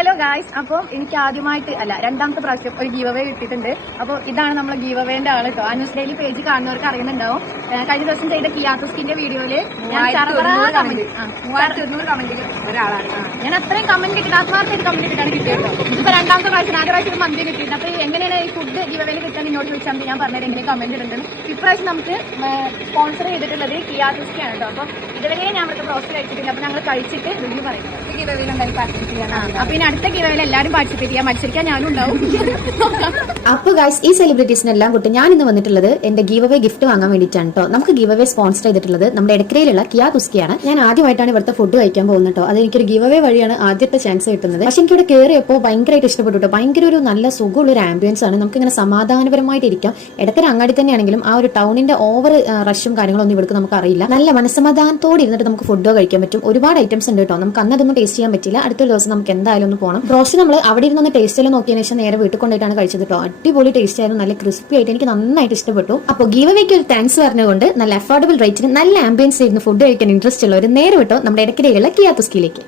Hello guys അപ്പോൾ എനിക്ക് ആദ്യമായിട്ട് അല്ല രണ്ടാമത്തെ പ്രാവശ്യം ഒരു ഗീവ് അവേ കിട്ടിയിട്ടുണ്ട്. അപ്പോൾ ഇതാണ് നമ്മൾ ഗീവ് അവേന്റെ ആൾ കേട്ടോ. അന്യൂസ് ഡെയിലി പേജ് കാണുന്നവർക്ക് അറിയുന്നുണ്ടാവും. കഴിഞ്ഞ ദിവസം ചെയ്ത കിയാത്തസ്കിന്റെ വീഡിയോയിൽ ഞാൻ ഞാൻ അത്രയും കമന്റ് കിട്ടിയിട്ട് ആത്മാർത്ഥമായിട്ട് കമന്റ് കിട്ടാണ് കിട്ടിയത്. കേട്ടോ ഇതിപ്പോ രണ്ടാമത്തെ പ്രാവശ്യം ആദ്യ പ്രാവശ്യം ഒരു മന്തി കിട്ടിയിട്ട് അപ്പൊ എങ്ങനെയാണ് ഈ ഫുഡ് ഗീവ് അവേ കിട്ടാൻ ഇങ്ങോട്ട് ചോദിച്ചാൽ ഞാൻ പറഞ്ഞത് എങ്ങനെ കമന്റ് ഇടുന്നുണ്ട് ഇപ്രാവശ്യം നമുക്ക് സ്പോൺസർ ചെയ്തിട്ടുള്ളത് കിയാത്തുസ്കിയാണ് കേട്ടോ. അപ്പൊ ഇതുവരെ ഞാൻ അവർക്ക് പ്രോസസ് കഴിച്ചിട്ടില്ല. അപ്പൊ ഞങ്ങൾ കഴിച്ചിട്ട് റിവ്യൂ പറയുന്നത് ഗീവയിലുണ്ടായി പാർട്ടിസിപ്പേറ്റ് ചെയ്യാൻ അപ്പൊ ഇനി അടുത്ത ഗീവയിൽ എല്ലാവരും പാർട്ടിസിപ്പേറ്റ് ചെയ്യാം മത്സരിക്കാൻ ഞാനും ഉണ്ടാവും. അപ്പൊ ഗൈസ് ഈ സെലിബ്രിറ്റീസിനെല്ലാം കൂട്ടി ഞാൻ ഇന്ന് വന്നിട്ടുള്ളത് എന്റെ ഗീവ് അവേ ഗിഫ്റ്റ് വാങ്ങാൻ വേണ്ടിയിട്ടാണ് കേട്ടോ നമുക്ക് ഗീവ് അവേ സ്പോൺസർ ചെയ്തിട്ടുള്ളത് നമ്മുടെ ഇടക്കരയിലുള്ള കിയാ കുസ്കിയാണ്. ഞാൻ ആദ്യമായിട്ടാണ് ഇവിടുത്തെ ഫുഡ് കഴിക്കാൻ പോകുന്നത് കേട്ടോ അത് എനിക്കൊരു ഗീവ് അവേ വഴിയാണ് ആദ്യത്തെ ചാൻസ് കിട്ടുന്നത്. പക്ഷെ എനിക്കിവിടെ കയറിയപ്പോൾ ഭയങ്കരമായിട്ട് ഇഷ്ടപ്പെട്ടു ഭയങ്കര ഒരു നല്ല സുഖമുള്ള ഒരു ആംബിയൻസ് ആണ്. നമുക്ക് ഇങ്ങനെ സമാധാനപരമായിട്ട് ഇരിക്കാം. ഇടക്കര അങ്ങാടി തന്നെയാണെങ്കിലും ആ ഒരു ടൗണിന്റെ ഓവർ റഷും കാര്യങ്ങളൊന്നും ഇവിടുത്തെ നമുക്ക് അറിയില്ല. നല്ല മനസ്സമാധാനത്തോടെ ഇരുന്നിട്ട് നമുക്ക് ഫുഡോ കഴിക്കാൻ പറ്റും. ഒരുപാട് ഐറ്റംസ് ഉണ്ട് കേട്ടോ നമുക്ക് അന്നതൊന്നും ടേസ്റ്റ് ചെയ്യാൻ പറ്റില്ല. അടുത്ത ദിവസം നമുക്ക് എന്തായാലും ഒന്ന് പോകണം ബ്രോസ്റ്റ് നമ്മൾ അവിടെ ഇരുന്ന് ടേസ്റ്റ് എല്ലാം നോക്കിയതിനു ശേഷം നേരെ വീട്ടിൽ കൊണ്ടുപോയിട്ടാണ് കഴിച്ചത് കേട്ടോ അടിപൊളി ടേസ്റ്റ് ആയിരുന്നു. നല്ല ക്രിസ്പി ആയിട്ട് എനിക്ക് നന്നായിട്ട് ഇഷ്ടപ്പെട്ടു. അപ്പോൾ ഗീവ് വേക്ക് ഒരു താങ്ക്സ് പറഞ്ഞുകൊണ്ട് നല്ല അഫോർഡബിൾ റേറ്റിന് നല്ല ആംബിയൻസ് ഇരുന്ന് ഫുഡ് കഴിക്കാൻ ഇൻട്രസ്റ്റ് ഉള്ളവർ നേരെ വിട്ടോ നമ്മുടെ ഇടയ്ക്കിടയിലുള്ള കിയാത്തുസ്കിയിലേക്ക്